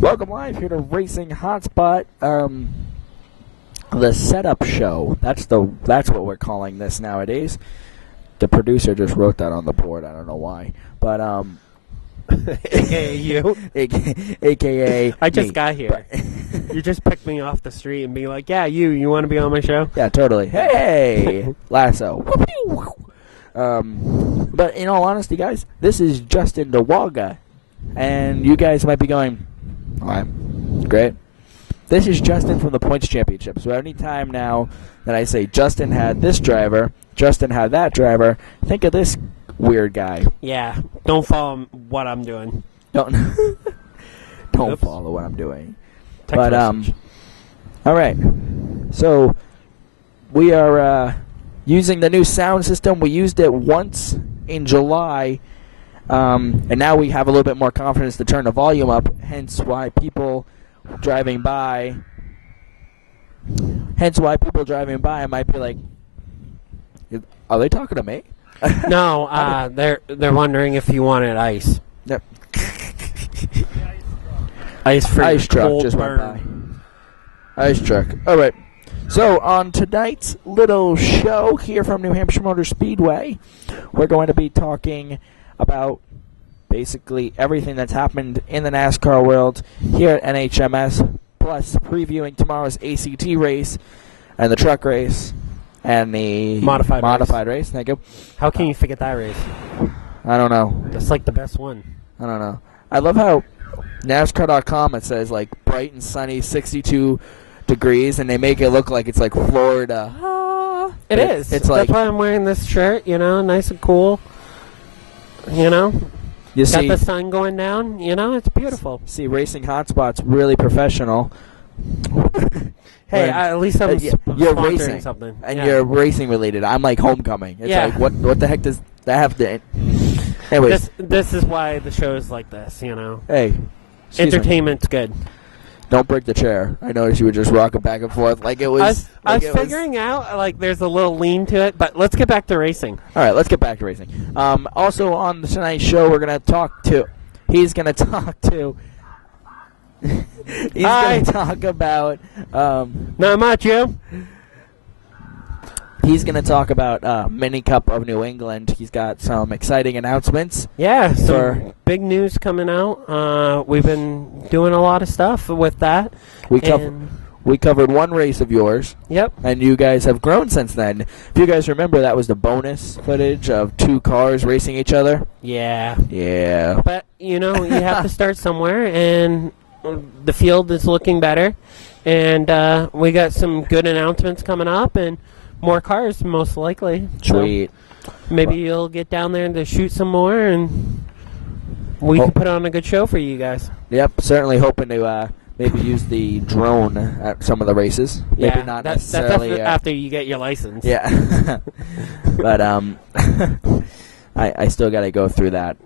Welcome live here to Racing Hotspot, the setup show. That's what we're calling this nowadays. The producer just wrote that on the board. I don't know why, but AKA you, AKA I just me. Got here. You just picked me off the street and be like, "Yeah, you want to be on my show?" Yeah, totally. Hey, lasso. But in all honesty, guys, this is Justin DeWaga, and you guys might be going, all right, great. This is Justin from the Points Championship. So any time now that I say Justin had this driver, Justin had that driver, think of this weird guy. Yeah, don't follow what I'm doing. Don't Oops. follow what I'm doing. Text message. All right. So we are using the new sound system. We used it once in July. And now we have a little bit more confidence to turn the volume up, hence why people driving by might be like, are they talking to me? No, they're wondering if you wanted ice. Yep. Ice for Ice truck cold just burn. went by. Ice truck. All right. So on tonight's little show here from New Hampshire Motor Speedway, we're going to be talking about basically everything that's happened in the NASCAR world here at NHMS, plus previewing tomorrow's ACT race and the truck race and the modified race. Thank you. How can you forget that race? I don't know. That's like the best one. I don't know. I love how NASCAR.com, it says like bright and sunny, 62 degrees, and they make it look like it's like Florida. It is. It's like, that's why I'm wearing this shirt. Nice and cool. you Got see, the sun going down. It's beautiful. see, Racing Hotspot's really professional. Hey, When- at least I'm you're sponsoring racing, something. and Yeah. you're racing related. I'm like homecoming. It's Yeah. like what the heck does that have to? Anyways, This is why the show is like this. hey, excuse me. Entertainment's good. Don't break the chair. I noticed you were just rocking back and forth like it was. I was figuring out there's a little lean to it, but let's get back to racing. All right, let's get back to racing. Also on tonight's show, we're gonna talk to. He's gonna talk to. He's gonna talk about. Not much, you. He's gonna talk about Mini Cup of New England. He's got some exciting announcements. Yeah, some big news coming out. We've been doing a lot of stuff with that. We covered one race of yours. Yep. And you guys have grown since then. If you guys remember, that was the bonus footage of two cars racing each other. Yeah. Yeah. But, you have to start somewhere, and the field is looking better. And we got some good announcements coming up, and more cars, most likely. Sweet. So maybe you'll get down there to shoot some more, and we can put on a good show for you guys. Yep, certainly hoping to maybe use the drone at some of the races. Yeah, maybe not necessarily. That's after you get your license. Yeah. But I still got to go through that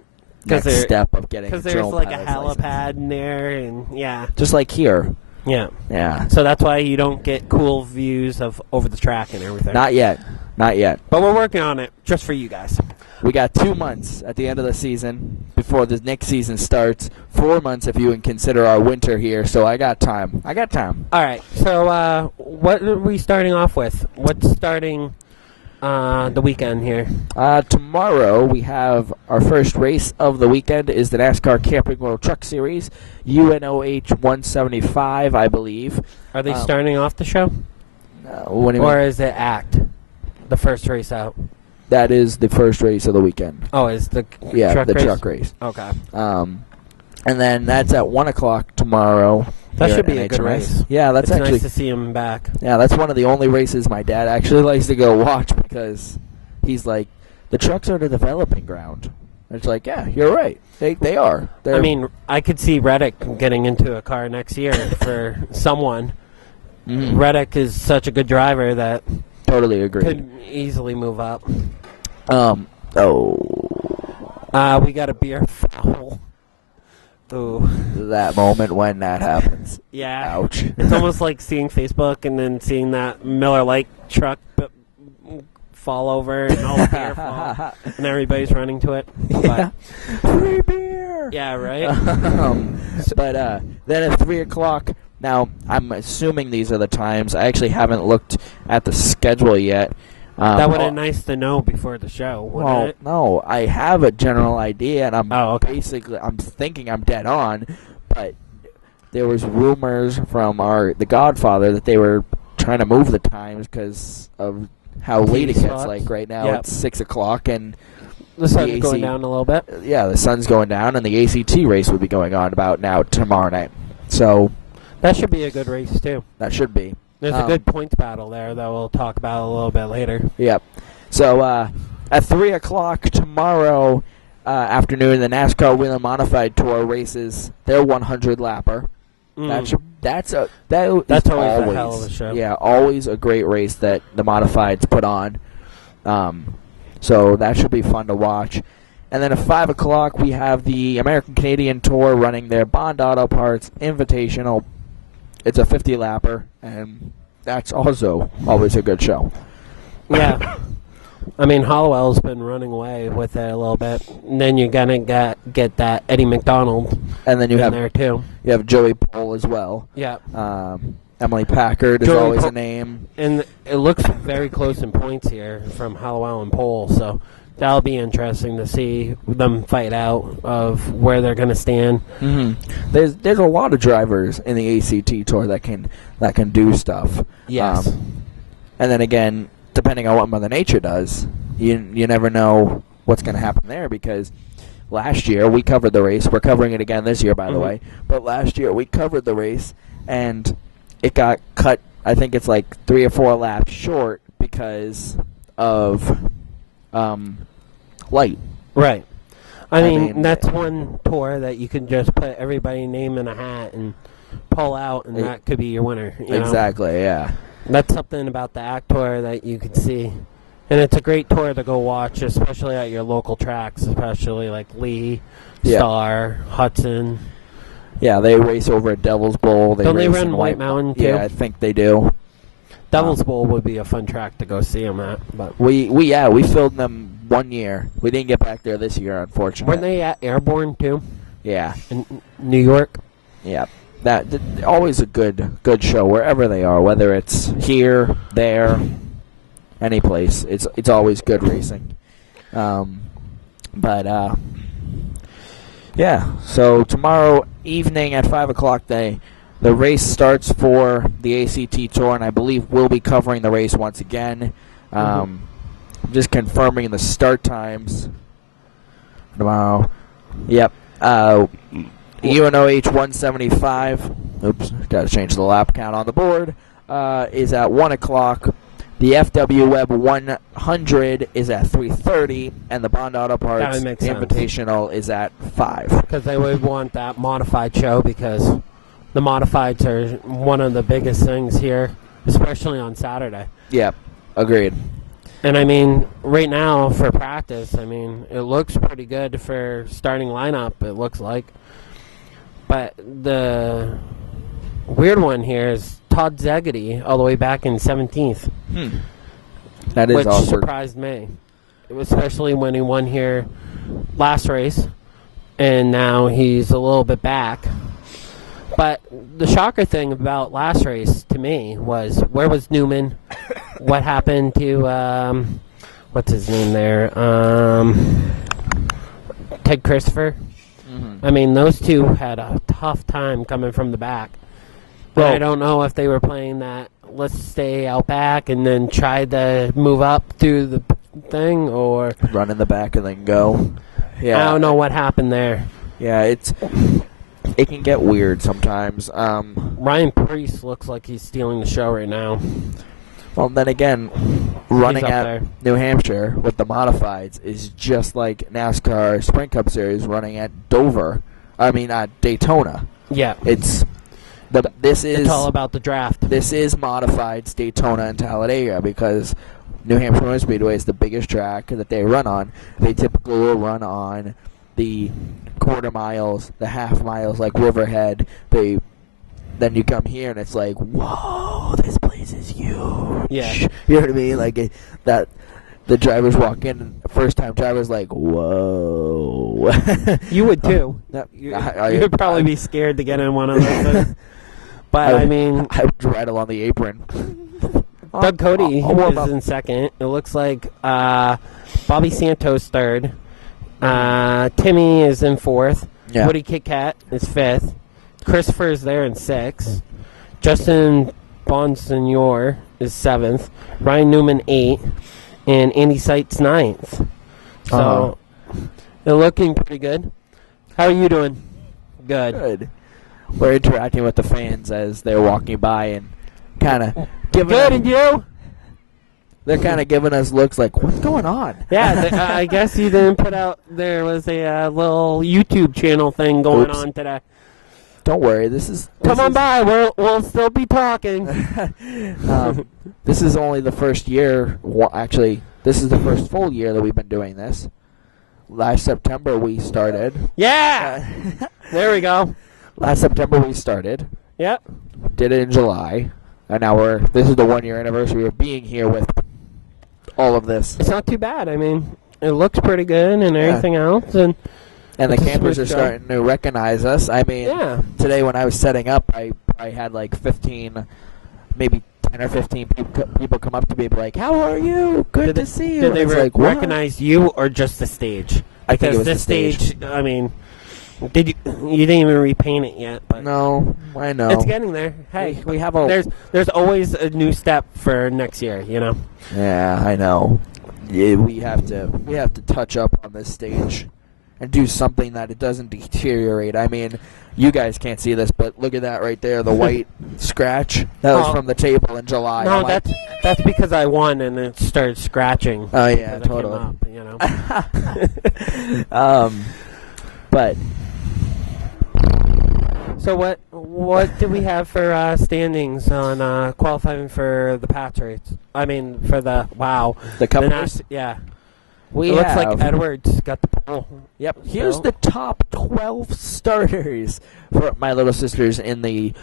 next step of getting a drone. Because there's like a pilot's helipad license. in there, and yeah. Just like here. Yeah. Yeah. So that's why you don't get cool views of over the track and everything. Not yet. But we're working on it just for you guys. We got 2 months at the end of the season before the next season starts. 4 months if you can consider our winter here. So I got time. All right. So what are we starting off with? What's starting the weekend here? Tomorrow we have our first race of the weekend is the NASCAR Camping World Truck Series, UNOH 175, I believe. Are they starting off the show? What do you Or mean? is it ACT, the first race out? That is the first race of the weekend. Oh, is the truck race. Okay. And then that's at 1 o'clock tomorrow. That here should at be a good NHMS. race. Yeah, that's it's actually nice to see him back. Yeah, that's one of the only races my dad actually likes to go watch because he's like, the trucks are the developing ground. It's like, yeah, you're right. They are. I mean, I could see Reddick getting into a car next year for someone. Mm-hmm. Reddick is such a good driver that Totally agree. could easily move up. We got a beer foul. Ooh. That moment when that happens. Yeah. Ouch. It's almost like seeing Facebook and then seeing that Miller Lite truck fall over and all the beer fall, and everybody's running to it. Yeah. Free beer! there. Yeah, right. But then at 3 o'clock, now I'm assuming these are the times. I actually haven't looked at the schedule yet. That would have been nice to know before the show, wouldn't it? No, I have a general idea, and I'm okay. I'm thinking I'm dead on, but there was rumors from The Godfather that they were trying to move the times because of how late it gets. Like right now, it's 6 o'clock, and the sun's going down a little bit. Yeah, the sun's going down, and the ACT race will be going on about now tomorrow night. So that should be a good race too. That should be. There's a good points battle there that we'll talk about a little bit later. Yep. So at 3 o'clock tomorrow afternoon, the NASCAR Whelen Modified Tour races their 100 lapper. That's always a hell of a show. Yeah, always a great race that the Modifieds put on. So that should be fun to watch. And then at 5 o'clock, we have the American Canadian Tour running their Bond Auto Parts Invitational. It's a 50-lapper, and that's also always a good show. Yeah. I mean, Hollowell's been running away with it a little bit. And then you're going to get that Eddie McDonald and then you have there, too. You have Joey Pole as well. Yeah. Emily Packard is always a name. And it looks very close in points here from Hollowell and Pole, so that'll be interesting to see them fight out of where they're going to stand. Mm-hmm. There's a lot of drivers in the ACT Tour that can do stuff. Yes. And then again, depending on what Mother Nature does, you never know what's going to happen there, because last year we covered the race. We're covering it again this year, by the way. But last year we covered the race, and it got cut. I think it's like 3 or 4 laps short because of light. Right. I mean, that's one tour that you can just put everybody's name in a hat and pull out, and that could be your winner. Exactly, yeah. That's something about the ACT Tour that you could see. And it's a great tour to go watch, especially at your local tracks, especially like Lee, Star, Hudson. Yeah, they race over at Devil's Bowl. Don't they run White Mountain, too? Yeah, I think they do. Devil's Bowl would be a fun track to go see them at. But we filmed them one year. We didn't get back there this year, unfortunately. Weren't they at Airborne, too? Yeah. In New York? Yeah. Always a good show wherever they are, whether it's here, there, any place. It's always good racing. Yeah. So tomorrow evening at 5 o'clock, the race starts for the ACT Tour, and I believe we'll be covering the race once again. Just confirming the start times tomorrow. Yep. UNOH 175, oops, got to change the lap count on the board, is at 1 o'clock. The FW Web 100 is at 3:30, and the Bond Auto Parts Invitational is at 5. Because they would want that modified show, because the modifieds are one of the biggest things here, especially on Saturday. Yep, agreed. And, I mean, right now for practice, I mean, it looks pretty good for starting lineup, it looks like. But the weird one here is Todd Zegedy all the way back in 17th. That is awkward. Which surprised me, especially when he won here last race, and now he's a little bit back. But the shocker thing about last race to me was, where was Newman? What happened to, what's his name there? Ted Christopher. I mean, those two had a tough time coming from the back. Well, I don't know if they were playing that, let's stay out back and then try to move up through the thing, or run in the back and then go. Yeah, I don't know what happened there. Yeah, it can get weird sometimes. Ryan Preece looks like he's stealing the show right now. Well, then again, running at New Hampshire with the modifieds is just like NASCAR Sprint Cup Series running at Daytona. Yeah. It's all about the draft. This is modifieds Daytona and Talladega, because New Hampshire Motor Speedway is the biggest track that they run on. They typically will run on the quarter miles, the half miles, like Riverhead. Then you come here and it's like, whoa, this place is huge. Yeah. You know what I mean? Like that. the drivers walk in, and first-time drivers like, whoa. You would too. No, You would probably be scared to get in one of those. But I mean, I would rattle on the apron. Doug Cody I'll warm is up. in second. It looks like Bobby Santos third. Timmy is in fourth. Yeah. Woody Kit Kat is fifth. Christopher is there in sixth. Justin Bonsignor is seventh. Ryan Newman eighth. And Andy Seitz ninth. So they're looking pretty good. How are you doing? Good. We're interacting with the fans as they're walking by and kind of giving Good, and you? They're kind of giving us looks like, what's going on? Yeah, I guess you didn't put out, there was a little YouTube channel thing going on today. Don't worry, this is... Come on by, we'll still be talking. This is only the first year, actually, this is the first full year that we've been doing this. Last September we started. Yeah! There we go. Last September we started. Yep. Did it in July. And now this is the 1-year anniversary of being here with all of this. It's not too bad. I mean, it looks pretty good and everything else. And the campers are starting to recognize us. I mean, today when I was setting up, I had like 15, maybe 10 or 15 people come up to me and be like, how are you? Good to see you. Did they like, recognize you or just the stage? I think it was this the stage. I mean, you didn't even repaint it yet. But no, I know. It's getting there. Hey, we have a... There's always a new step for next year, you know? Yeah, I know. Yeah, we have to touch up on this stage and do something that it doesn't deteriorate. I mean, you guys can't see this, but look at that right there, the white scratch. That was from the table in July. No, that's because I won and it started scratching. Oh, yeah, totally. Up, you know? But... So what do we have for standings on qualifying for the Pats race? I mean, for the Cup race? Yeah. It looks like Edwards got the pole. Yep. Here's the top 12 starters for my little sisters in the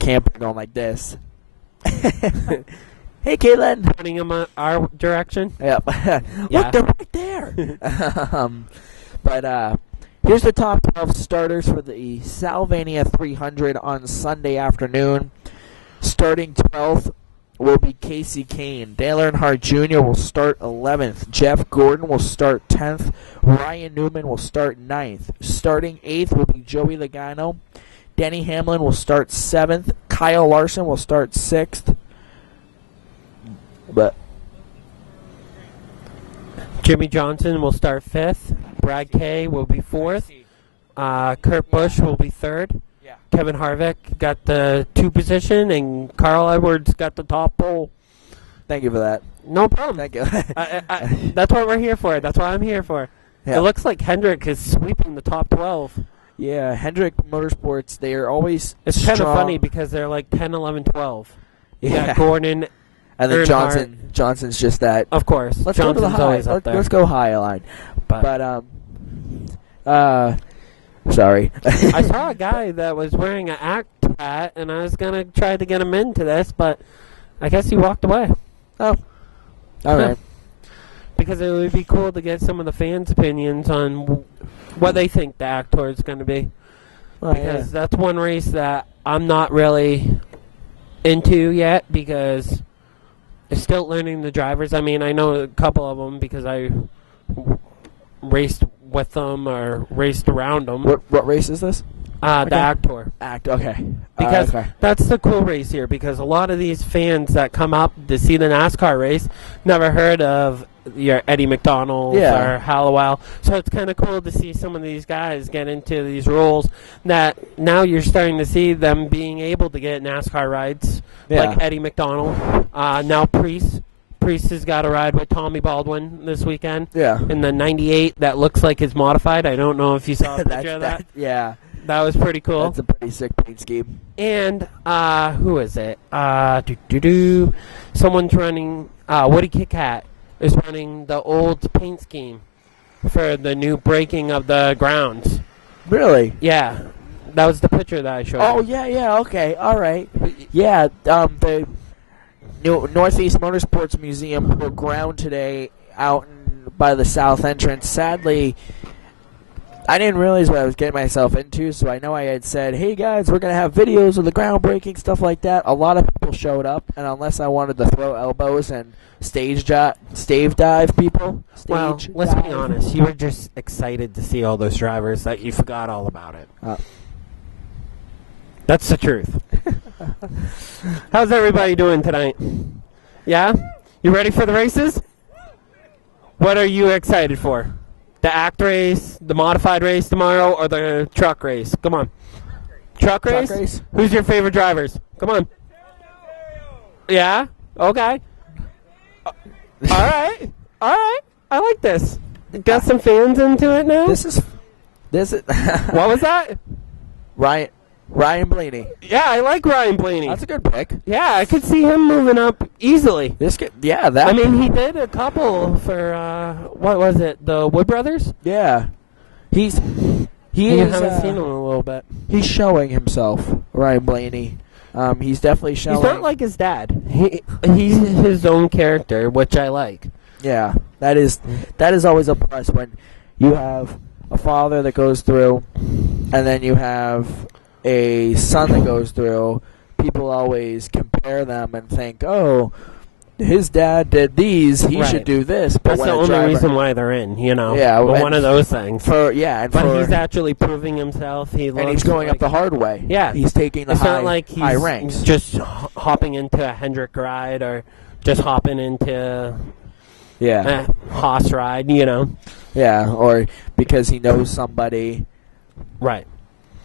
camper going like this. Hey, Caitlin. Pointing them our direction? Yep. Look, they're right there. But here's the top 12 starters for the Salvania 300 on Sunday afternoon. Starting 12th will be Casey Kane. Dale Earnhardt Jr. will start 11th. Jeff Gordon will start 10th. Ryan Newman will start 9th. Starting 8th will be Joey Logano. Denny Hamlin will start 7th. Kyle Larson will start 6th. But Jimmy Johnson will start 5th. Brad Kay will be 4th. Kurt Busch will be 3rd. Yeah. Kevin Harvick got the 2 position, and Carl Edwards got the top pole. Thank you for that. No problem. Thank you. That's what we're here for. That's what I'm here for. Yeah. It looks like Hendrick is sweeping the top 12. Yeah, Hendrick Motorsports, they are always It's kind of funny because they're like 10, 11, 12. You Yeah. got Gordon, and then Earnhardt. Johnson's just that. Of course. Let's Johnson's go to the high. always up there. Let's go high line. But sorry. I saw a guy that was wearing an ACT hat, and I was going to try to get him into this, but I guess he walked away. Oh. All right. Because it would be cool to get some of the fans' opinions on what they think the ACT Tour is going to be. Well, Because that's one race that I'm not really into yet because I'm still learning the drivers. I mean, I know a couple of them because I raced with them or raced around them. What race is this? The ACT Tour. ACT, okay. Because okay. that's the cool race here because a lot of these fans that come up to see the NASCAR race never heard of your Eddie McDonald or Hallowell. So it's kind of cool to see some of these guys get into these rules that now you're starting to see them being able to get NASCAR rides like Eddie McDonald. Now Priest has got a ride with Tommy Baldwin this weekend. Yeah. In the 98 that looks like his modified. I don't know if you saw a picture of that. Yeah. That was pretty cool. That's a pretty sick paint scheme. And who is it? Someone's running. Woody Kit Kat is running the old paint scheme for the new breaking of the grounds. Really? Yeah, that was the picture that I showed. Oh you. yeah. Okay. All right. Yeah. Northeast Motorsports Museum broke ground today out by the south entrance. Sadly, I didn't realize what I was getting myself into, so I know I had said, hey guys, we're going to have videos of the groundbreaking, stuff like that. A lot of people showed up, and unless I wanted to throw elbows and stave dive people. Well, let's be honest. You were just excited to see all those drivers that you forgot all about it. That's the truth. How's everybody doing tonight? Yeah? You ready for the races? What are you excited for? The ACT race, the modified race tomorrow, or the truck race? Come on. Truck race? Who's your favorite drivers? Come on. Yeah? Okay. All right. I like this. Got some fans into it now? This is What was that? Ryan Blaney. Yeah, I like Ryan Blaney. That's a good pick. Yeah, I could see him moving up easily. I mean, he did a couple for, what was it, the Wood Brothers? Yeah. He haven't seen him in a little bit. He's showing himself, Ryan Blaney. He's definitely showing. He's not like his dad. He's his own character, which I like. Yeah, that is always a plus when you have a father that goes through, and then you have a son that goes through. People always compare them and think, oh, his dad did these, he should do this. But that's the only reason why they're in, Yeah, one of those things. But he's actually proving himself. And he's going up the hard way. Yeah, he's taking the not like he's high ranks. Just hopping into a Hendrick ride or just hopping into a Haas ride, Yeah, or because he knows somebody. Right.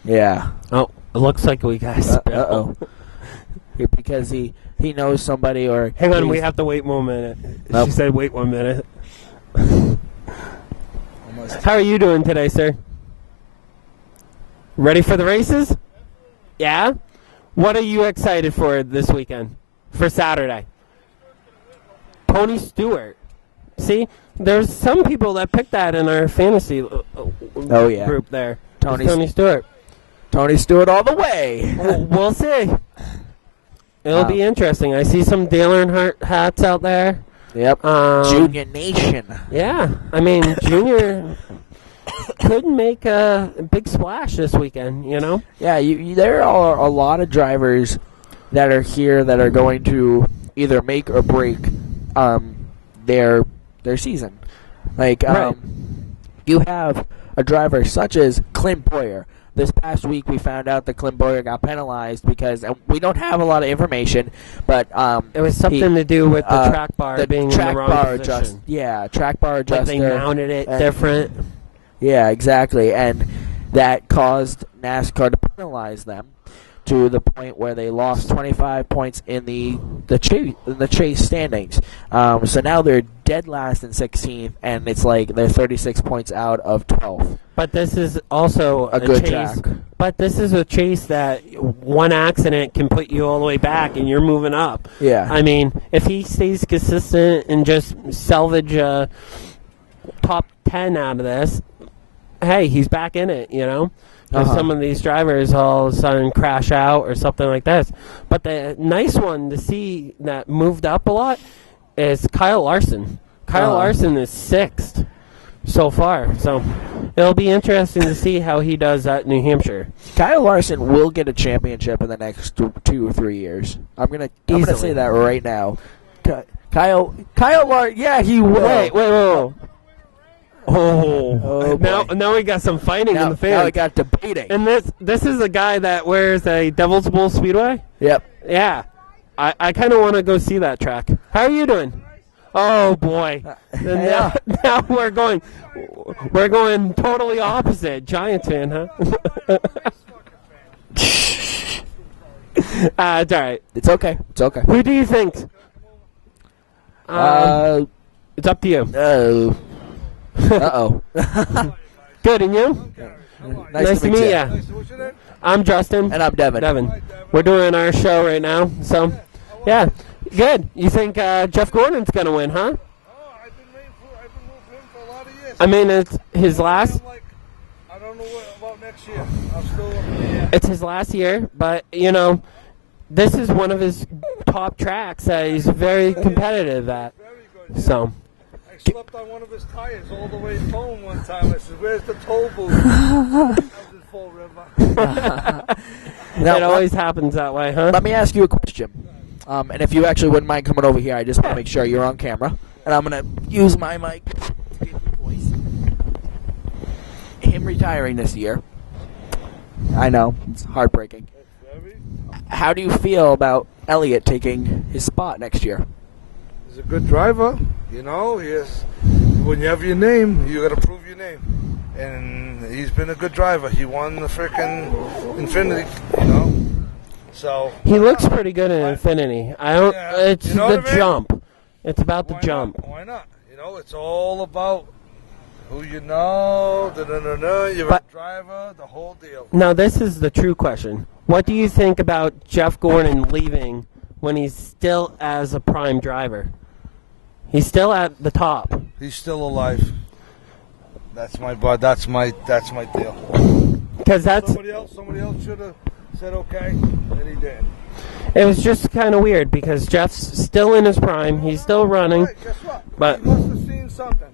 Yeah. Oh, it looks like we got uh-oh. Because he knows somebody or... Hang on, we have to wait 1 minute. Nope. She said wait 1 minute. How are you doing today, sir? Ready for the races? Yeah? What are you excited for this weekend? For Saturday? Tony Stewart. See? There's some people that picked that in our fantasy group there. Tony Stewart. Tony Stewart all the way. We'll see. It'll be interesting. I see some Dale Earnhardt hats out there. Yep. Junior Nation. Yeah. I mean, Junior could make a big splash this weekend, Yeah, there are a lot of drivers that are here that are going to either make or break their season. Like, you have a driver such as Clint Boyer. This past week, we found out that Clint Boyer got penalized because we don't have a lot of information, but it was something to do with the track bar being in the wrong position. Track bar adjuster. Like they mounted it different. Yeah, exactly, and that caused NASCAR to penalize them to the point where they lost 25 points in the chase standings. So now they're dead last in 16th, and it's like they're 36 points out of 12th. But this is also a good chase. track. But this is a chase that one accident can put you all the way back, and you're moving up. Yeah. I mean, if he stays consistent and just salvage a top 10 out of this, hey, he's back in it, If some of these drivers all of a sudden crash out or something like this. But the nice one to see that moved up a lot is Kyle Larson. Kyle Larson is 6th so far. So it'll be interesting to see how he does at New Hampshire. Kyle Larson will get a championship in the next 2 or 3 years. I'm gonna say that right now. Kyle Larson, yeah, he will. Wait. Oh, now we got some fighting in the fans. Now we got debating. And this is a guy that wears a Devil's Bowl Speedway? Yep. Yeah. I kind of want to go see that track. How are you doing? Oh, boy. Now we're going totally opposite. Giants fan, huh? It's all right. It's okay. Who do you think? It's up to you. Uh-oh. Good, and you? Nice to meet you. I'm Justin. And I'm Devin. We're doing our show right now, so, yeah. Good. You think Jeff Gordon's going to win, huh? Oh, I've been rooting for him for a lot of years. I mean, it's his last... I don't know about next year. I'm still... It's his last year, but, this is one of his top tracks that he's very competitive at. Very good. So, I slept on one of his tires all the way home one time. I said, "Where's the toll booth?" I was in Fall River. Now, it always happens that way, huh? let me ask you a question. And if you actually wouldn't mind coming over here, I just want to make sure you're on camera. And I'm going to use my mic to get your voice. Him retiring this year. I know, it's heartbreaking. How do you feel about Elliott taking his spot next year? He's a good driver, you know. He is. When you have your name, you got to prove your name. And he's been a good driver. He won the frickin' Infinity, you know. So He looks pretty good in Infinity. I don't. Yeah. It's You know the what I mean? jump. It's about the why jump. Not? Why not? You know, it's all about who you know. You're But- a driver. The whole deal. Now, this is the true question. What do you think about Jeff Gordon leaving when he's still as a prime driver? He's still at the top. He's still alive. That's my bud. That's my deal. Because that's. Somebody else should have said okay, and he didn't. It was just kind of weird because Jeff's still in his prime. He's still running. Right, guess what? But- He must have seen something.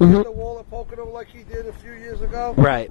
Mhm. The wall at Pocono like he did a few years ago. Right.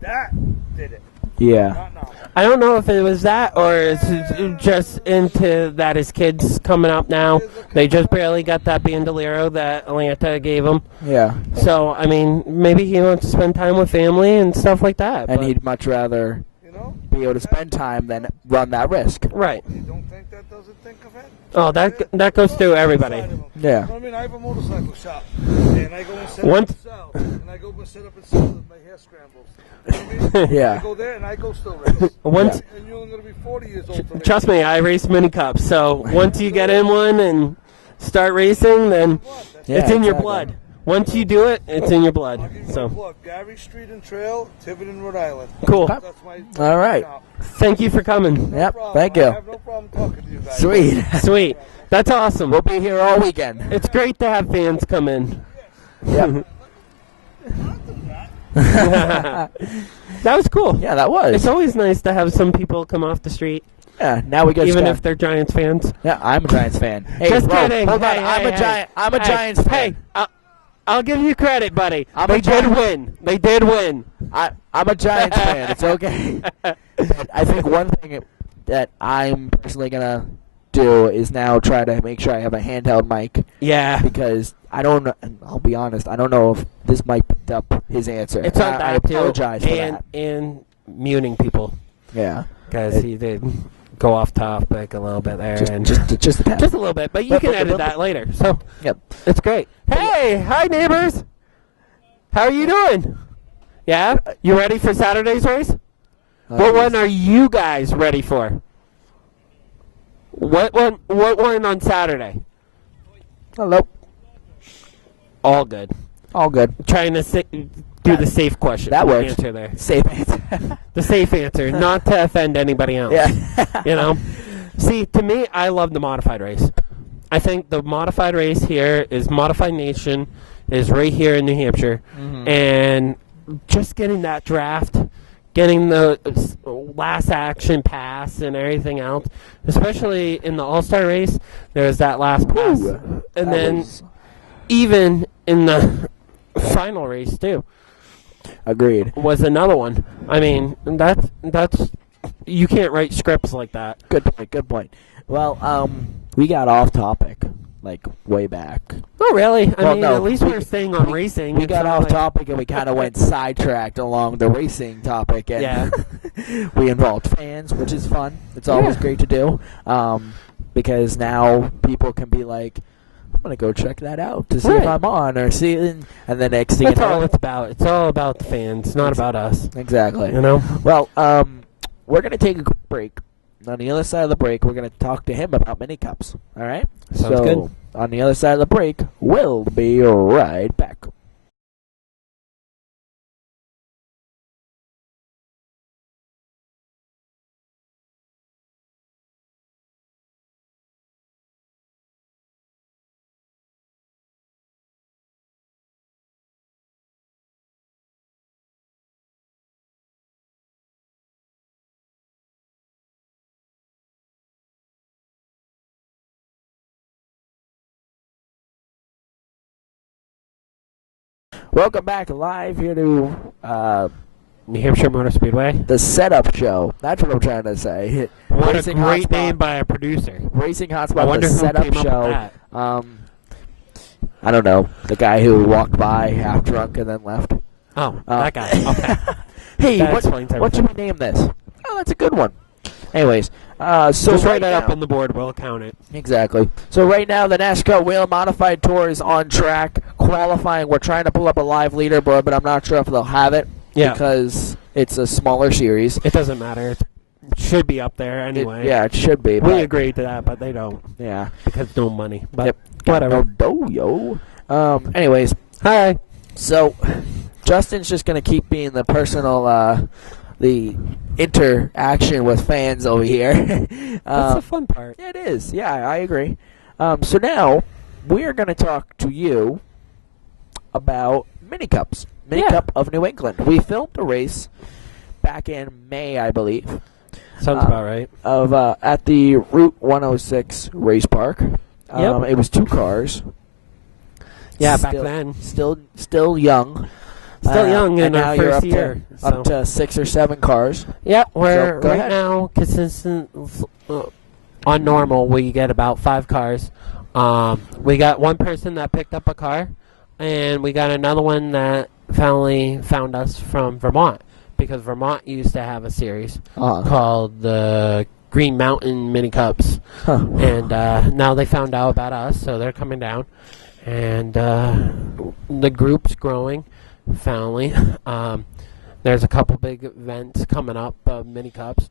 That did it. Yeah. Not now. I don't know if it was that or it's just into that his kid's coming up now. They just barely got that Bandolero that Atlanta gave him. Yeah. So, I mean, maybe he wants to spend time with family and stuff like that. And but- he'd much rather You know? be able to spend time than run that risk. Right. You don't think that doesn't think of it? Oh, that goes through everybody. Yeah. You know what I mean? I have a motorcycle shop, and I go and set Once- up and sell, and I go and set up and sell with my hair scrambles. You know what I mean? Yeah. I go there and I go still race. Once, And you're only going to be 40 years old. to race. trust me, I race mini cups. So once you get in one and start racing, then Yeah, it's in your exactly. blood. Once you do it, it's in your blood. I'll give you my So plug. Gary Street and Trail, Tiverton, Rhode Island. cool. That's my All right. shop. Thank you for coming. Yep. Problem. Thank I you. have no problem talking to you guys. Sweet. Sweet. That's awesome. We'll be here all weekend. It's great to have fans come in. Yep. That was cool. Yeah, that was. It's always nice to have some people come off the street, Yeah. Now we even got. if they're Giants fans. Yeah, I'm a Giants fan. Hey, Just bro, kidding. Hold on. Hey, I'm hey, a Giant. I'm a hey, Giants fan. Hey, I'll give you credit, buddy. I'm They a did Gi- win. They did win. I'm a Giants fan. It's okay. But I think one thing that I'm personally gonna do is now try to make sure I have a handheld mic Yeah. because I don't know. And I'll be honest. I don't know if this mic picked up his answer. It's on I that too. apologize for and, that. And muting people Yeah. because he did go off topic a little bit there. Just and just a tad. just a little bit, but you can edit that later. So Yep. it's great. Hey, hi neighbors. How are you doing? Yeah? You ready for Saturday's race? What one are you guys ready for? What one on Saturday? Hello. All good. All good. Trying to do the safe question. That worked. Answer there. Safe answer. The safe answer, not to offend anybody else. Yeah. You know? See, to me, I love the modified race. I think the modified race here is Modified Nation, is right here in New Hampshire. And just getting that draft, getting the last action pass and everything else, especially in the All-Star race, there's that last pass. Ooh, And that then was- even in the final race, too, Agreed. was another one. I mean, that's you can't write scripts like that. Good point. Good point. Well, we got off topic, like way back. Oh, really? I Well, mean, no, at least we- we're staying on racing. We It's got not off like- topic and we kind of went sidetracked along the racing topic, and Yeah. we involved fans, which is fun. It's always Yeah. great to do, because now people can be like, "I'm gonna go check that out to see if Right. I'm on or see," and the next thing That's you know, all it's about. It's all about the fans, not about us. exactly. You know? Well, we're gonna take a quick break. On the other side of the break, we're gonna talk to him about mini cups. All right. Sounds so good. on the other side of the break, we'll be right back. Welcome back live here to New Hampshire Motor Speedway. the setup show. That's what I'm trying to say. What Racing a great Hotspot. name by a producer. Racing I Hotspot, wonder the who setup came up show. with that. I don't know. The guy who walked by half drunk and then left. Oh, that guy. Okay. Hey, That what explains should we name this? Oh, that's a good one. Anyways, so Just right write that up now- on the board. We'll count it. Exactly. So right now, the NASCAR Wheel Modified Tour is on track, qualifying. We're trying to pull up a live leaderboard, but I'm not sure if they'll have it because it's a smaller series. It doesn't matter. It should be up there anyway. It should be. We but- agreed to that, but they don't Yeah. because no money. But Yep. whatever. No dough, yo. Anyways, Hi. so Justin's just gonna keep being the personal, the interaction with fans over here. That's the fun part. It is. Yeah, I agree. So now we're going to talk to you about Mini Cups. Mini Yeah. Cup of New England. We filmed a race back in May, I believe, Sounds about right. of at the Route 106 race park. Yep. It was 2 cars. Yeah, Still- back then. Still young. Still young in and now our you're first up year. up to 6 or 7 cars. Yeah, we're So, go right ahead. now consistent. On normal, we get about 5 cars. We got one person that picked up a car, and we got another one that finally found us from Vermont because Vermont used to have a series called the Green Mountain Mini Cups, Huh. and now they found out about us, so they're coming down, and the group's growing. Finally, there's a couple big events coming up, mini cups.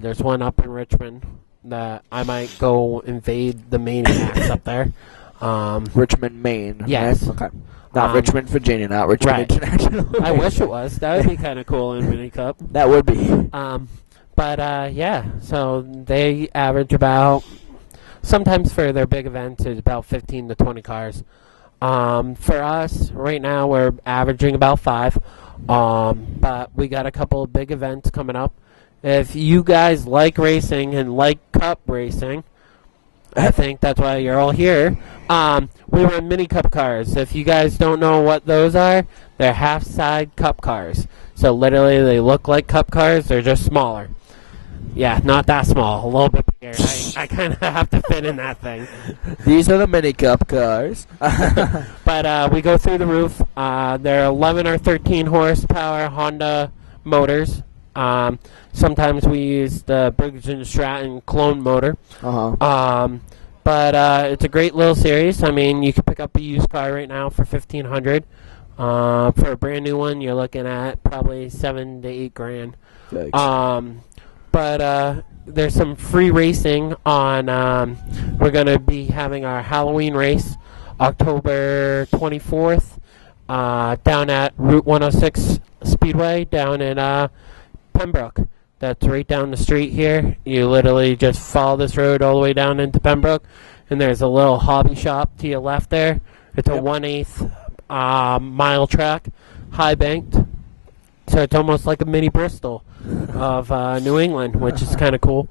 There's one up in Richmond that I might go invade the Maniacs up there. Richmond, Maine. Yes. Right? Okay. Not Richmond, Virginia. Not Richmond right. International. I wish it was. That would be kind of cool in mini cup. That would be. Yeah. So they average about, sometimes for their big events, it's about 15 to 20 cars. For us, right now, we're averaging about 5. But we got a couple of big events coming up. If you guys like racing and like cup racing, I think that's why you're all here. We run mini cup cars. If you guys don't know what those are, they're half-side cup cars. So literally, they look like cup cars. They're just smaller. Yeah, not that small. A little bit bigger. I kind of have to fit in that thing. These are the mini cup cars. But we go through the roof. They're 11 or 13 horsepower Honda motors. Sometimes we use the Briggs & Stratton clone motor. But it's a great little series. I mean, you can pick up a used car right now for $1,500. For a brand new one, you're looking at probably $7,000 to $8,000. But there's some free racing on. We're going to be having our Halloween race October 24th down at Route 106 Speedway down in Pembroke. That's right down the street here. You literally just follow this road all the way down into Pembroke, and there's a little hobby shop to your left there. It's a 1/8 mile track, high banked. So it's almost like a mini Bristol of New England, which is kind of cool.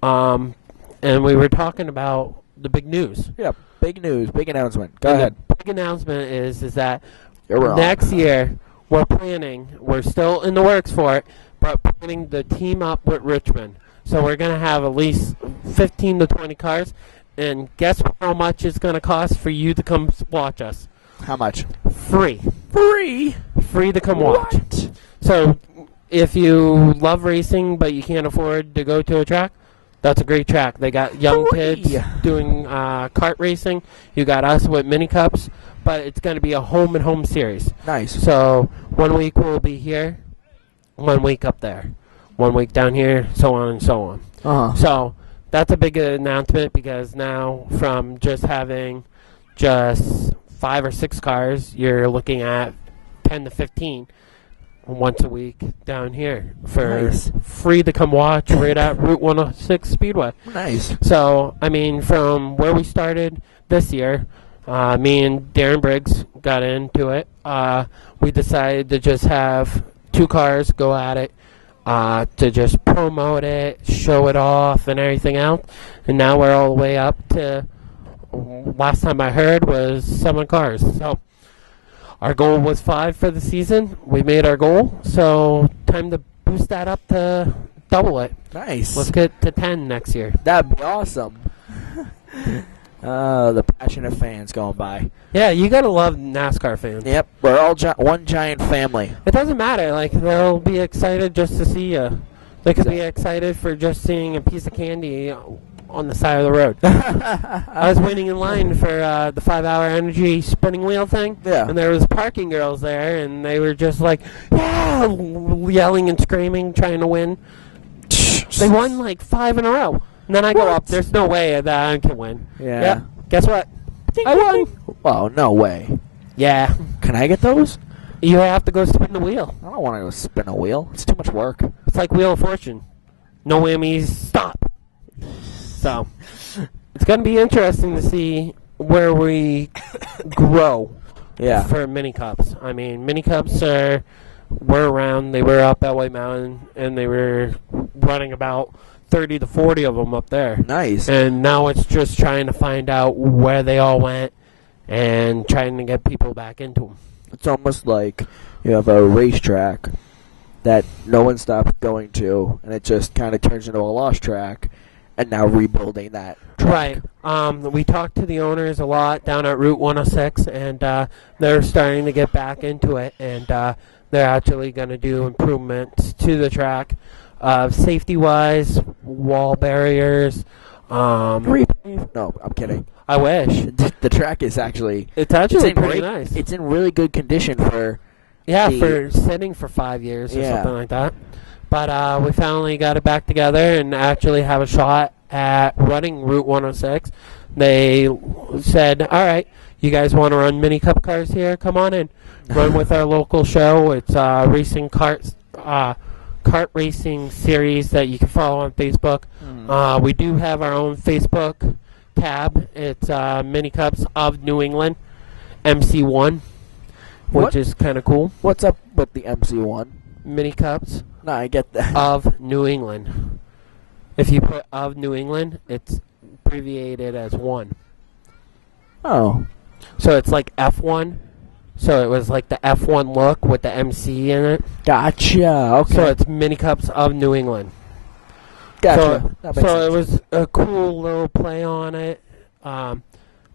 And we were talking about the big news. Yeah, big news, big announcement. Go And ahead. The big announcement is that You're wrong. next year we're still in the works for it, but planning to team up with Richmond. So we're going to have at least 15 to 20 cars. And guess how much it's going to cost for you to come watch us? How much? Free. Free. Free to come watch. What? So if you love racing but you can't afford to go to a track, that's a great track. They got young Free. kids doing kart racing. You got us with mini cups, but it's going to be a home and home series. Nice. So 1 week we'll be here, 1 week up there, 1 week down here, so on and so on. So that's a big announcement because now from just having just 5 or 6 cars, you're looking at 10 to 15 once a week down here for Nice. free to come watch right at Route 106 Speedway. Nice. So, I mean, from where we started this year, me and Darren Briggs got into it. We decided to just have 2 cars go at it, to just promote it, show it off, and everything else. And now we're all the way up to, last time I heard, was 7 cars. So, our goal was 5 for the season. We made our goal, so time to boost that up to double it. Nice. Let's get to 10 next year. That'd be awesome. The passionate fans going by. Yeah, you gotta love NASCAR fans. Yep, we're all one giant family. It doesn't matter. Like, they'll be excited just to see you. They could be excited for just seeing a piece of candy on the side of the road. I was waiting in line for the 5-hour energy spinning wheel thing. Yeah. And there was parking girls there, and they were just like, yeah, yelling and screaming, trying to win. They won like 5 in a row. And then I go up. There's no way that I can win. Yeah. Yep. Guess what? I won. Oh, no way. Yeah. Can I get those? You have to go spin the wheel. I don't want to go spin a wheel. It's too much work. It's like Wheel of Fortune. No whammies. Stop. So, it's going to be interesting to see where we grow for mini cups. I mean, mini cups were around. They were up at White Mountain, and they were running about 30 to 40 of them up there. Nice. And now it's just trying to find out where they all went and trying to get people back into them. It's almost like you have a racetrack that no one stops going to, and it just kind of turns into a lost track, and now rebuilding that track. Right. We talked to the owners a lot down at Route 106, and they're starting to get back into it, and they're actually going to do improvements to the track, safety-wise, wall barriers. No, I'm kidding. I wish. The track is actually... It's actually pretty nice. It's in really good condition for... Yeah, for sitting for 5 years or something like that. But we finally got it back together and actually have a shot at running Route 106. They said, all right, you guys want to run mini cup cars here? Come on in. Run with our local show. It's racing kart racing series that you can follow on Facebook. We do have our own Facebook tab. It's Mini Cups of New England, MC1, which is kind of cool. What's up with the MC1? Mini Cups No, I get that. of New England. If you put of New England, it's abbreviated as 1. Oh. So it's like F1. So it was like the F1 look with the MC in it. Gotcha. Okay. So it's Mini Cups of New England. Gotcha. So it was a cool little play on it.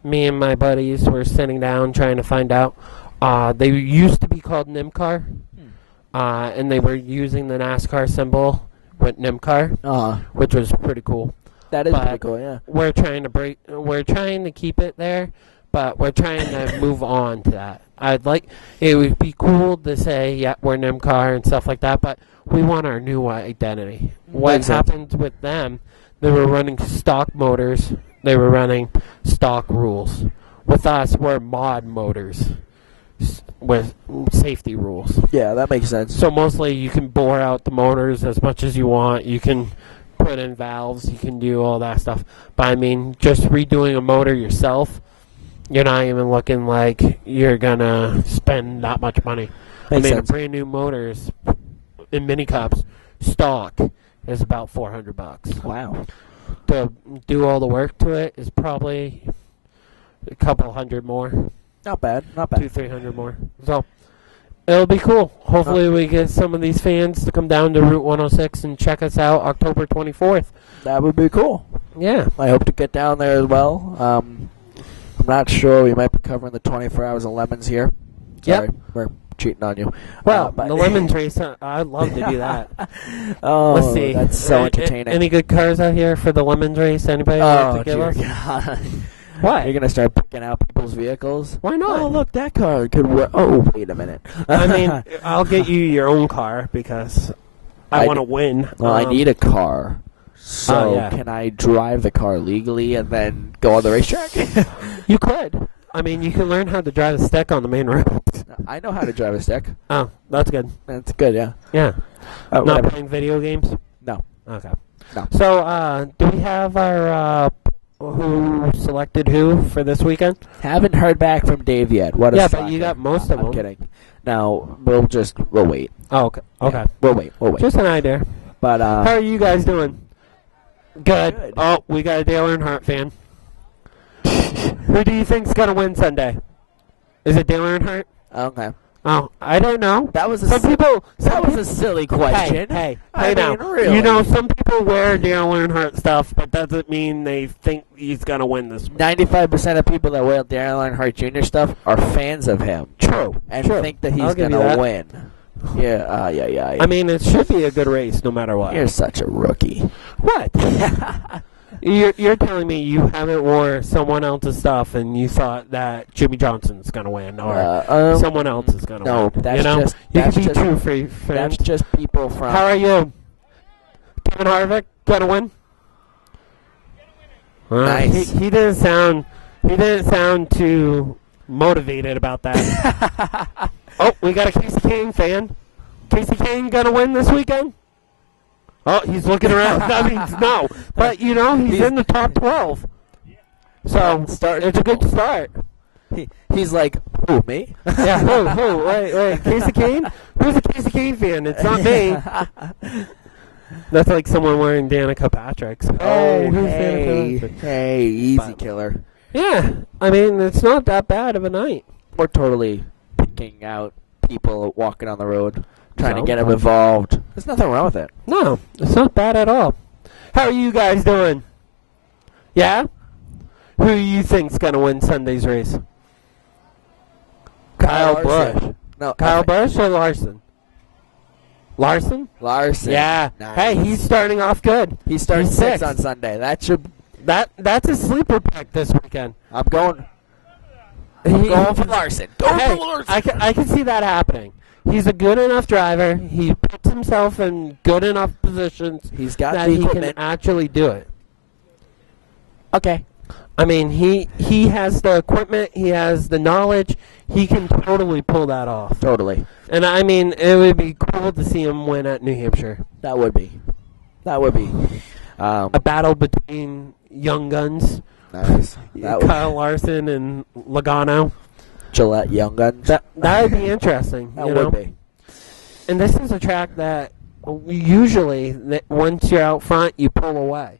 Me and my buddies were sitting down trying to find out. They used to be called NIMCAR, and they were using the NASCAR symbol with NIMCAR, which was pretty cool. That is pretty cool, yeah. We're trying to keep it there, but we're trying to move on to that. It would be cool to say, yeah, we're NIMCAR and stuff like that, but we want our new identity. What happened with them, they were running stock motors. They were running stock rules. With us, we're mod motors with safety rules. Yeah, that makes sense. So mostly you can bore out the motors as much as you want. You can put in valves. You can do all that stuff. But, I mean, just redoing a motor yourself, you're not even looking like you're going to spend that much money. A brand new motors in mini cups stock is about $400. Wow. To do all the work to it is probably a couple hundred more. Not bad. Not bad. 200-300 more. So it'll be cool. Hopefully we get some of these fans to come down to Route 106 and check us out October 24th. That would be cool. Yeah. I hope to get down there as well. I'm not sure. We might be covering the 24 hours of lemons here. Sorry, we're cheating on you. Well, the lemons race, I'd love to do that. Oh, let's see. That's so entertaining. Any good cars out here for the lemons race? Anybody want to give us? God. What? You're going to start picking out people's vehicles? Why not? Oh, look, that car could work. Oh, wait a minute. I mean, I'll get you your own car because I want to win. Well, I need a car. So can I drive the car legally and then go on the racetrack? You could. I mean, you can learn how to drive a stick on the main road. I know how to drive a stick. Oh, that's good. That's good, yeah. Yeah. Not whatever. playing video games? No. Okay. No. So, do we have our who selected who for this weekend? Haven't heard back from Dave yet. What a Yeah, slacker. but you got most of them. I'm kidding. Now, we'll wait. Oh, okay. Okay. Yeah, we'll wait. Just an idea. But, how are you guys doing? Good. Oh, we got a Dale Earnhardt fan. Who do you think's going to win Sunday? Is it Dale Earnhardt? Okay. Oh, I don't know. That was a silly question. Hey, now. Really? You know, some people wear Dale Earnhardt stuff, but that doesn't mean they think he's going to win this one. 95% of people that wear Dale Earnhardt Jr. stuff are fans of him. True. And think that he's going to win. Yeah, yeah. I mean, it should be a good race no matter what. You're such a rookie. What? You're telling me you haven't wore someone else's stuff and you thought that Jimmy Johnson's going to win or someone else is going to win. No, that's you know? just... You that's can be just, true for your friends. That's just people from... How are you? Kevin Harvick going to win? Nice. He didn't sound too motivated about that. Oh, we got a Casey Kane fan. Casey Kane going to win this weekend? Oh, he's looking around. That means no. But, you know, he's in the top 12. So, it's a good start. He's like, who, me? Yeah, who? Wait. Casey Kane? Who's a Casey Kane fan? It's not me. That's like someone wearing Danica Patrick's. Oh, hey, easy killer. Yeah, I mean, it's not that bad of a night. We're totally picking out people walking on the road, trying to get them involved. There's nothing wrong with it. No, it's not bad at all. How are you guys doing? Yeah? Who do you think's going to win Sunday's race? Kyle Busch. No, Kyle Busch or Larson? Larson? Yeah. Nice. Hey, he's starting off good. He's starting sixth on Sunday. That's a sleeper pick this weekend. I'm going for Larson. I can see that happening. He's a good enough driver. He puts himself in good enough positions He's got that the he equipment. can actually do it. Okay. I mean, he has the equipment. He has the knowledge. He can totally pull that off. Totally. And, I mean, it would be cool to see him win at New Hampshire. That would be. A battle between young guns. Nice. Kyle Larson and Logano. Gillette Young Guns. That would be interesting. That would be. And this is a track that usually, once you're out front, you pull away.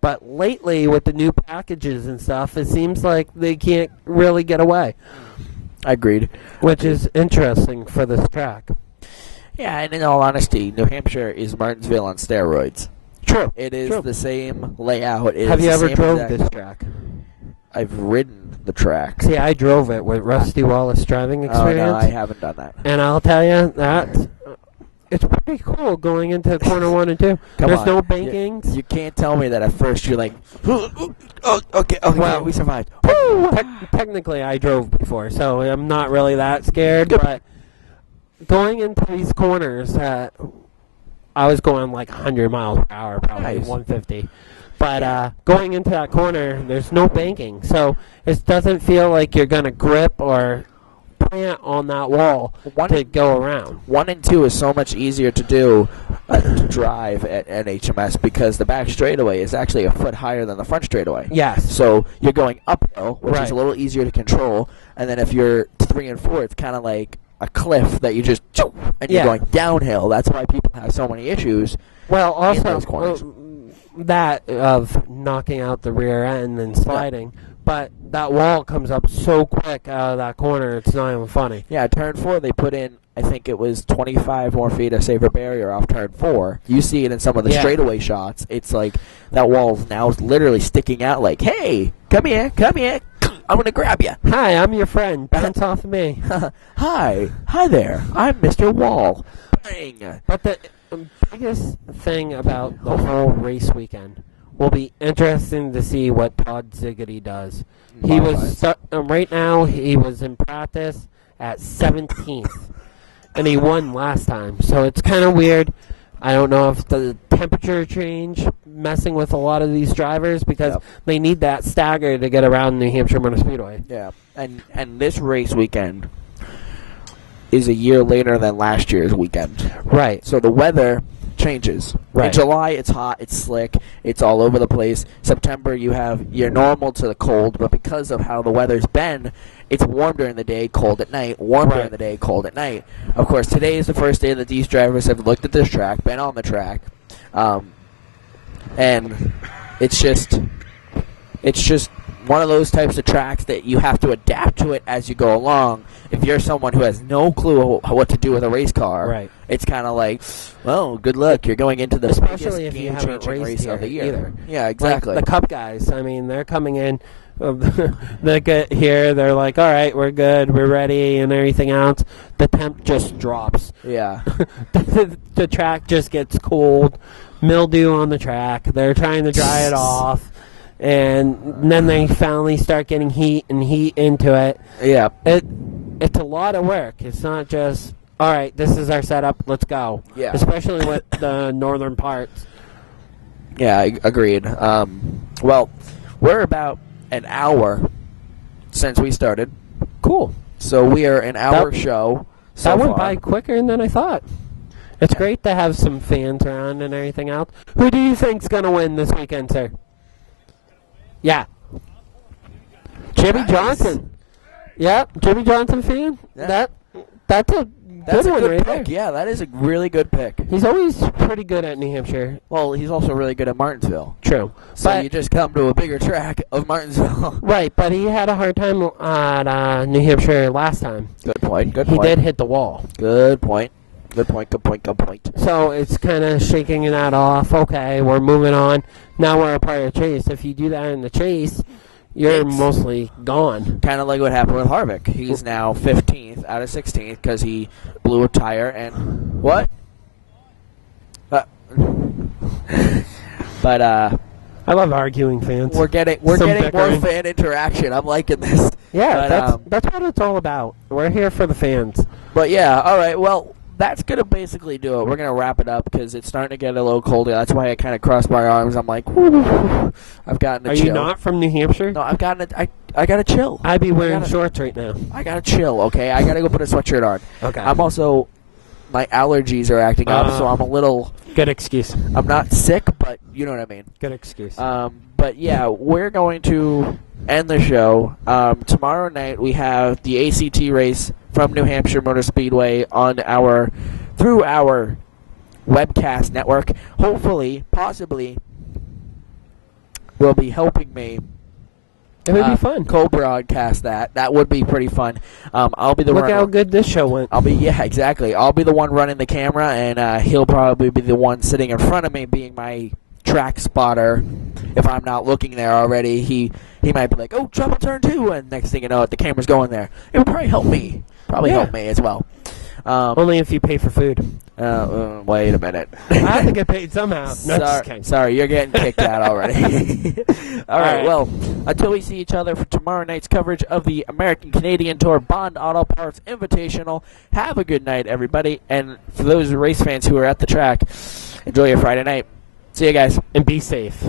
But lately, with the new packages and stuff, it seems like they can't really get away. Agreed. Which is interesting for this track. Yeah, and in all honesty, New Hampshire is Martinsville on steroids. True. It is the same layout. Have you ever drove this track? I've ridden the track. See, I drove it with Rusty Wallace driving experience. Oh, no, I haven't done that. And I'll tell you that it's pretty cool going into corner 1 and 2. There's no bankings. You can't tell me that at first you're like, oh, okay, well, we survived. Technically, I drove before, so I'm not really that scared. But going into these corners, I was going like 100 miles per hour, probably 150. But going into that corner, there's no banking, so it doesn't feel like you're going to grip or plant on that wall to go around. 1 and 2 is so much easier to do to drive at NHMS because the back straightaway is actually a foot higher than the front straightaway. Yes. So you're going uphill, which is a little easier to control, and then if you're 3 and 4, it's kind of like a cliff that you just and you're going downhill. That's why people have so many issues. Well, also in those corners. That of knocking out the rear end and sliding, but that wall comes up so quick out of that corner, it's not even funny. Yeah, turn 4, they put in, I think it was 25 more feet of safer barrier off turn 4. You see it in some of the straightaway shots. It's like that wall's now literally sticking out like, hey, come here, I'm going to grab you. Hi, I'm your friend. Bounce off of me. Hi there. I'm Mr. Wall. Bang. But the biggest thing about the whole race weekend will be interesting to see what Todd Ziggity does. He was right now. He was in practice at 17th, and he won last time. So it's kind of weird. I don't know if the temperature change messing with a lot of these drivers because they need that stagger to get around New Hampshire Motor Speedway. Yeah, and this race weekend is a year later than last year's weekend. Right. So the weather changes. Right. In July, it's hot, it's slick, it's all over the place. September, you have your normal to the cold, but because of how the weather's been, it's warm during the day, cold at night, warm during the day, cold at night. Of course, today is the first day that these drivers have looked at this track, been on the track, and it's just one of those types of tracks that you have to adapt to it as you go along. If you're someone who has no clue what to do with a race car, Right. it's kind of like, well, good luck. You're going into the Especially biggest if you haven't game-changing raced race of the here year. either. Yeah, exactly. Like the Cup guys, I mean, they're coming in. They get here, they're like, all right, we're good, we're ready, and everything else. The temp just drops. Yeah. The track just gets cold, mildew on the track. They're trying to dry it off, and then they finally start getting heat into it. Yeah. It's a lot of work. It's not just, all right, this is our setup, let's go. Yeah. Especially with the northern parts. Yeah, agreed. Well, we're about an hour since we started. Cool. So we are an hour That- show so That went far. by quicker than I thought. It's great to have some fans around and everything else. Who do you think's going to win this weekend, sir? Yeah. Jimmy Nice. Johnson. Yeah, Jimmy Johnson fan? Yeah. That's a That's good a one good right pick. there. Yeah, that is a really good pick. He's always pretty good at New Hampshire. Well, he's also really good at Martinsville. True. So But- you just come to a bigger track of Martinsville. Right, but he had a hard time at New Hampshire last time. Good point. Good He point. did hit the wall. Good point. Good point. Good point. Good point. So it's kind of shaking that off. Okay, we're moving on. Now we're a part of the chase. If you do that in the chase, you're It's- mostly gone. Kind of like what happened with Harvick. He's now 15th out of 16th because he blew a tire and what? But I love arguing fans. we're getting Some more bickering. fan interaction. I'm liking this. Yeah, But, that's what it's all about. We're here for the fans. But yeah, all right. Well, that's gonna basically do it. We're gonna wrap it up because it's starting to get a little colder. That's why I kind of crossed my arms. I'm like, whew, I've gotten a Are chill. you not from New Hampshire? No, I've gotten I got to chill. I'd be wearing gotta- shorts right now. I gotta chill. Okay, I gotta go put a sweatshirt on. Okay. I'm also my allergies are acting up, so I'm a little. Good excuse. I'm not sick, but you know what I mean. Good excuse. But yeah, we're going to end the show. Tomorrow night we have the ACT race from New Hampshire Motor Speedway on through our webcast network. Hopefully, possibly, will be helping me. It would be fun. Co-broadcast that. That would be pretty fun. I'll be the Look one. how good this show went. Exactly. I'll be the one running the camera, and he'll probably be the one sitting in front of me, being my track spotter. If I'm not looking there already, he might be like, "Oh, trouble turn 2," and next thing you know, the camera's going there. It would probably help me. Help me as well. Only if you pay for food. Wait a minute. I have to get paid somehow. No, just kidding. Sorry, you're getting kicked out already. All right, right. well, until we see each other for tomorrow night's coverage of the American Canadian Tour Bond Auto Parts Invitational, have a good night, everybody. And for those race fans who are at the track, enjoy your Friday night. See you guys. And be safe.